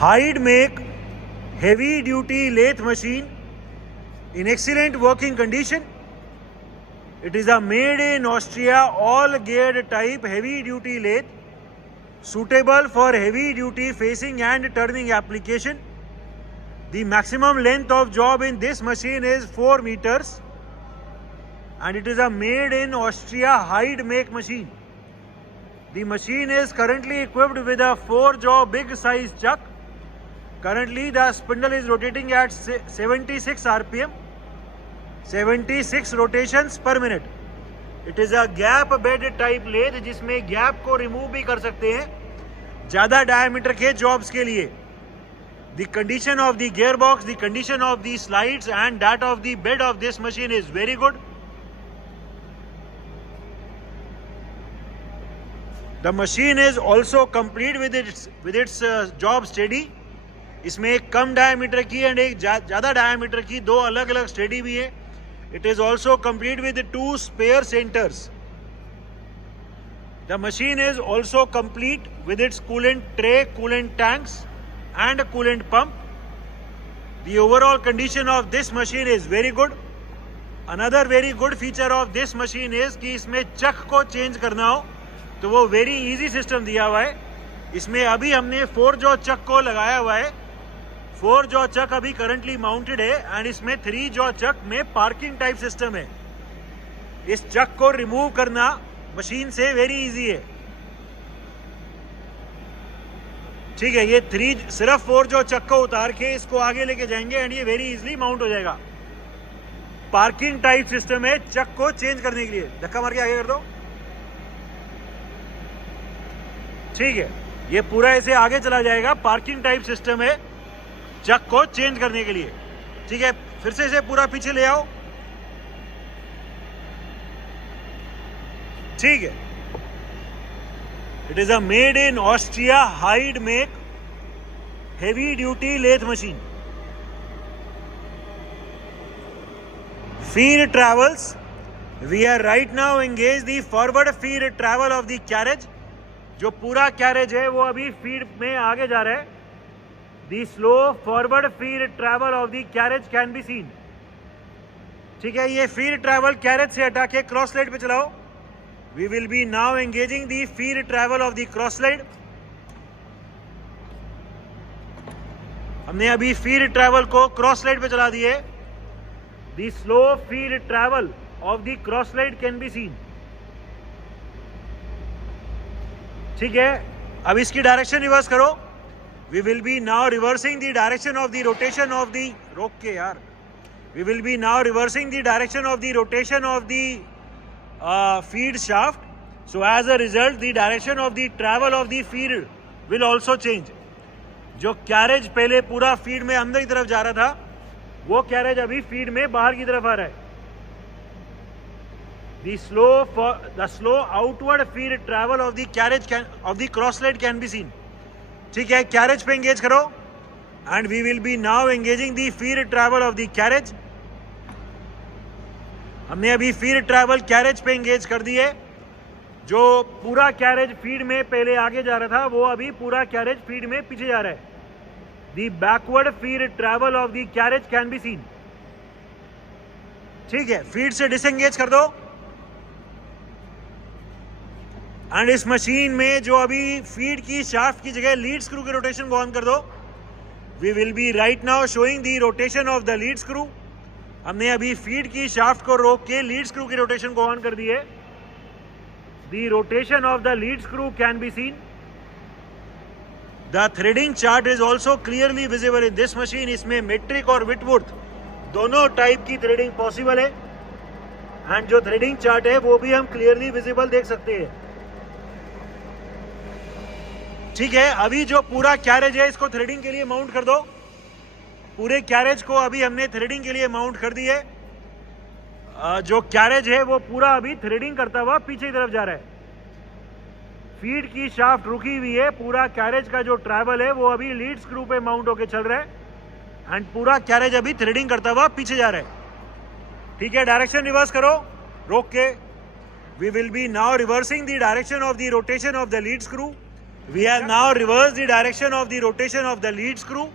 Hyde make heavy duty lathe machine in excellent working condition. It is a made in Austria all geared type heavy duty lathe suitable for heavy duty facing and turning application. The maximum length of job in this machine is 4 meters and it is a made in Austria Hyde make machine. The machine is currently equipped with a 4-jaw big size chuck. Currently the spindle is rotating at 76 rpm, 76 rotations per minute. It is a gap bed type lathe जिसमें gap को remove भी कर सकते हैं ज़्यादा diameter के jobs के लिए. The condition of the gearbox, the condition of the slides and that of the bed of this machine is very good. The machine is also complete with its job steady. इसमें एक कम diameter की and एक ज़्यादा diameter की दो अलग अलग steady भी है. It is also complete with 2 spare centers. The machine is also complete with its coolant tray, coolant tanks and a coolant pump. The overall condition of this machine is very good. Another very good feature of this machine is कि इसमें चक को change करना हो तो वो very easy system दिया हुआ है. इसमें अभी हमने 4-jaw चक को लगाया हुआ है. 4-jaw चक अभी करंटली माउंटेड है एंड इसमें 3-jaw चक में पार्किंग टाइप सिस्टम है. इस चक को रिमूव करना मशीन से वेरी इजी है. ठीक है, ये सिर्फ 4-jaw चक को उतार के इसको आगे लेके जाएंगे एंड ये वेरी इजीली माउंट हो जाएगा. पार्किंग टाइप सिस्टम है चक को चेंज करने के लिए. धक्का मार के आगे कर दो. ठीक है, ये पूरा ऐसे आगे चला जाएगा. पार्किंग टाइप सिस्टम है चक को चेंज करने के लिए. ठीक है, फिर से इसे पूरा पीछे ले आओ. ठीक है, it is a made in Austria Heid make heavy duty lathe machine. Feed travels. We are right now engage the forward feed travel of the carriage. जो पूरा कैरेज है वो अभी फीड में आगे जा रहा है. The slow forward feed travel of the carriage can be seen. ठीक है, ये फीड ट्रेवल कैरेज से हटा के क्रॉस स्लाइड पे चलाओ. We will be now engaging the feed travel of the cross slide. हमने अभी फीड ट्रेवल को क्रॉस स्लाइड पे चला दिए. The slow feed travel of the cross slide can be seen. ठीक है, अब इसकी डायरेक्शन रिवर्स करो. We will be now reversing the direction of the rotation of the रोक के यार. We will be now reversing the direction of the rotation of the feed shaft. So as a result the direction of the travel of the feed will also change. जो carriage पहले पूरा feed में अंदर की तरफ जा रहा था वो कैरेज अभी फीड में बाहर की तरफ आ रहा है. The slow outward feed travel of the carriage of the cross slide can be seen. ठीक है, कैरेज पे एंगेज करो and we will be now engaging the feed travel of the carriage. हमने अभी फीड ट्रैवल कैरेज पे engage कर दी है. जो पूरा कैरेज फीड में पहले आगे जा रहा था वो अभी पूरा कैरेज फीड में पीछे जा रहा है. The backward feed travel of the carriage can be seen. ठीक है, फीड से डिसएंगेज कर दो एंड इस मशीन में जो अभी फीड की शाफ्ट की जगह लीड स्क्रू के रोटेशन को ऑन कर दो. We will be right now showing the rotation of the lead screw. हमने अभी फीड की शाफ्ट को रोक के लीड स्क्रू की रोटेशन को ऑन कर दी है. The rotation of the lead screw can be seen. The threading chart is also clearly visible in this machine. इसमें मेट्रिक और विटवुर्थ दोनों टाइप की थ्रेडिंग पॉसिबल है एंड जो थ्रेडिंग चार्ट है वो भी हम क्लियरली विजिबल देख सकते हैं. ठीक है, अभी जो पूरा कैरेज है इसको थ्रेडिंग के लिए माउंट कर दो. पूरे कैरेज को अभी हमने थ्रेडिंग के लिए माउंट कर दी है. जो कैरेज है वो पूरा अभी थ्रेडिंग करता हुआ पीछे की तरफ जा रहा है. फीड की शाफ्ट रुकी हुई है. पूरा कैरेज का जो ट्रैवल है वो अभी लीड स्क्रू पे माउंट होकर चल रहा है एंड पूरा कैरेज अभी थ्रेडिंग करता हुआ पीछे जा रहा है. ठीक है, डायरेक्शन रिवर्स करो रोक के. We will be now reversing the direction of the rotation of the lead screw. We have now reverse the direction of the rotation of the lead screw.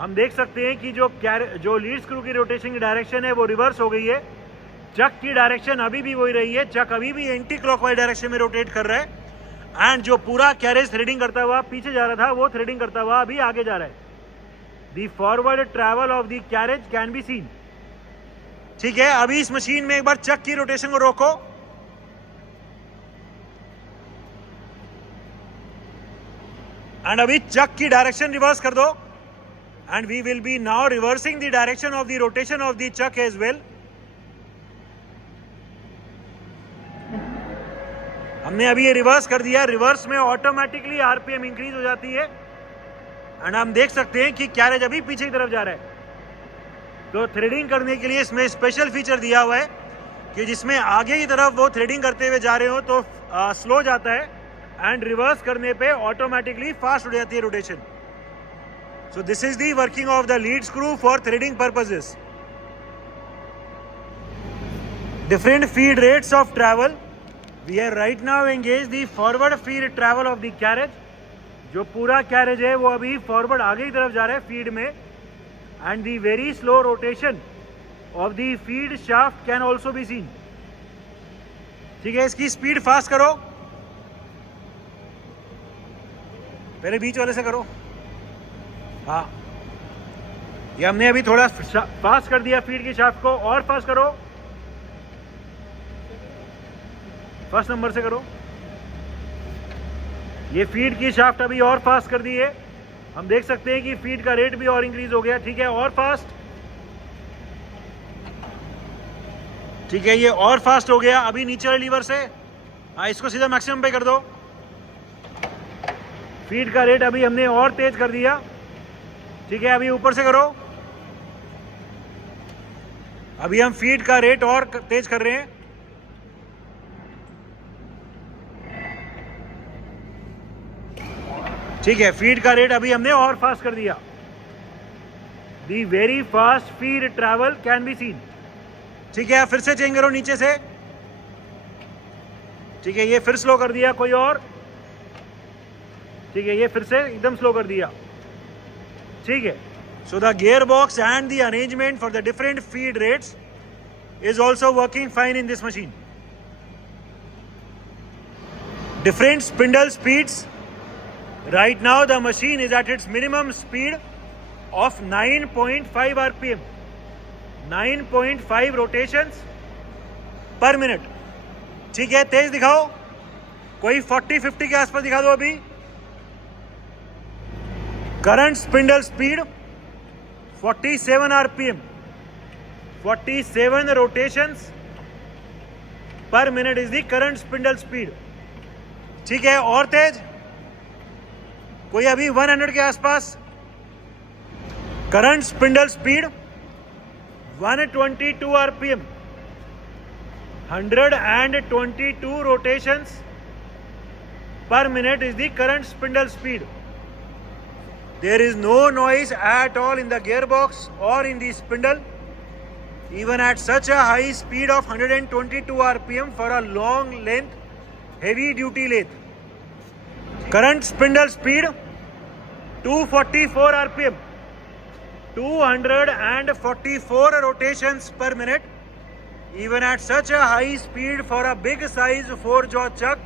हम देख सकते हैं कि जो लीड स्क्रू की रोटेशन की डायरेक्शन है वो रिवर्स हो गई है। चक की डायरेक्शन अभी भी वही रही है, चक अभी भी एंटी क्लॉकवाइज डायरेक्शन में रोटेट कर रहा है एंड जो पूरा कैरेज थ्रेडिंग करता हुआ पीछे जा रहा था वो थ्रेडिंग करता हुआ अभी आगे जा रहा है। The forward travel of the carriage can be seen. ठीक है, अभी इस मशीन में एक बार चक की रोटेशन को रोको एंड अभी चक की डायरेक्शन रिवर्स कर दो and we will be now reversing the direction of the rotation of the chuck as well. हमने अभी ये रिवर्स कर दिया। रिवर्स में ऑटोमेटिकली आरपीएम इंक्रीज हो जाती है एंड हम देख सकते हैं कि कैरेज अभी पीछे की तरफ जा रहा है। तो थ्रेडिंग करने के लिए इसमें स्पेशल फीचर दिया हुआ है कि जिसमें आगे की तरफ वो थ्रेडिंग करते हुए जा रहे हो तो स्लो जाता है एंड रिवर्स करने पे ऑटोमेटिकली फास्ट हो जाती है rotation. So this is the working of the lead screw for threading purposes. Different feed rates of travel. We are right now engage the forward feed travel of the carriage. जो पूरा carriage है वो अभी forward आगे की तरफ जा रहा है फीड में and the very slow rotation of the feed shaft can also be seen. ठीक है, इसकी स्पीड फास्ट करो, पहले बीच वाले से करो। हाँ, ये हमने अभी थोड़ा फास्ट कर दिया फीड की शाफ्ट को, और फास्ट करो, फर्स्ट नंबर से करो। ये फीड की शाफ्ट अभी और फास्ट कर दी है। हम देख सकते हैं कि फीड का रेट भी और इंक्रीज हो गया। ठीक है, और फास्ट। ठीक है, ये और फास्ट हो गया। अभी नीचे वाले लीवर से हाँ, इसको सीधा मैक्सिमम पे कर दो। फीड का रेट अभी हमने और तेज कर दिया। ठीक है, अभी ऊपर से करो। अभी हम फीड का रेट और तेज कर रहे हैं। ठीक है, फीड का रेट अभी हमने और फास्ट कर दिया। दी very fast feed travel can be seen. ठीक है, फिर से चेंज करो नीचे से। ठीक है, ये फिर स्लो कर दिया कोई और। ठीक है, ये फिर से एकदम स्लो कर दिया। ठीक है, so the gear box and the arrangement for the different feed rates is also working fine in this machine. Different spindle speeds. Right now the machine is at its minimum speed of 9.5 rpm. 9.5 rotations per minute. ठीक है, तेज दिखाओ, कोई 40-50 के आसपास दिखा दो। अभी current spindle speed 47 rpm. 47 rotations per minute is the current spindle speed. ठीक है, और तेज कोई अभी 100 के आसपास। Current spindle speed 122 rpm. 122 rotations per minute is the current spindle speed. There is no noise at all in the gearbox or in the spindle, even at such a high speed of 122 rpm for a long length heavy duty lathe. Current spindle speed 244 rpm. 244 rotations per minute, even at such a high speed for a big size 4-jaw chuck.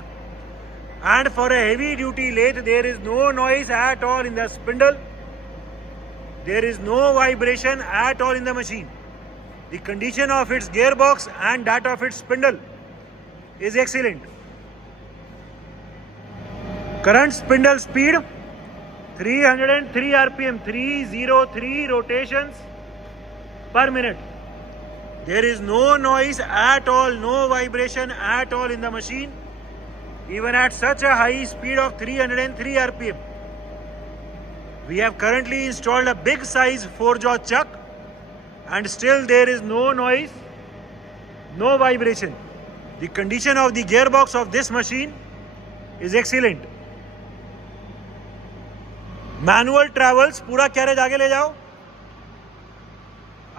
And for a heavy duty lathe, there is no noise at all in the spindle. There is no vibration at all in the machine. The condition of its gearbox and that of its spindle is excellent. Current spindle speed 303 rpm. 303 rotations per minute. There is no noise at all, no vibration at all in the machine, even at such a high speed of 303 rpm. We have currently installed a big size 4-jaw chuck, and still there is no noise, no vibration. The condition of the gearbox of this machine is excellent. Manual travels, पूरा carriage आगे ले जाओ।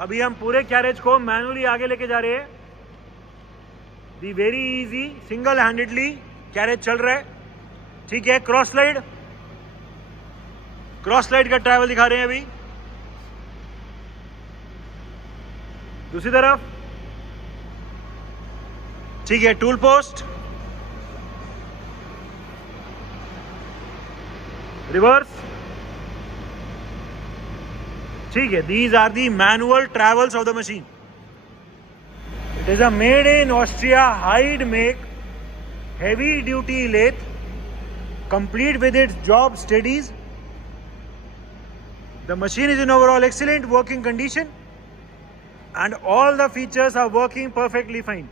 अभी हम पूरे carriage को manually आगे लेके जा रहे हैं। दी very easy single handedly carriage चल रहा है। ठीक है, क्रॉस स्लाइड। क्रॉस स्लाइड का ट्रैवल दिखा रहे हैं अभी। दूसरी तरफ ठीक है, टूल पोस्ट, रिवर्स, ठीक है। These are the manual travels of the machine. It is a made in Austria Heid make heavy duty lathe, complete with its job studies. The machine is in overall excellent working condition and all the features are working perfectly fine.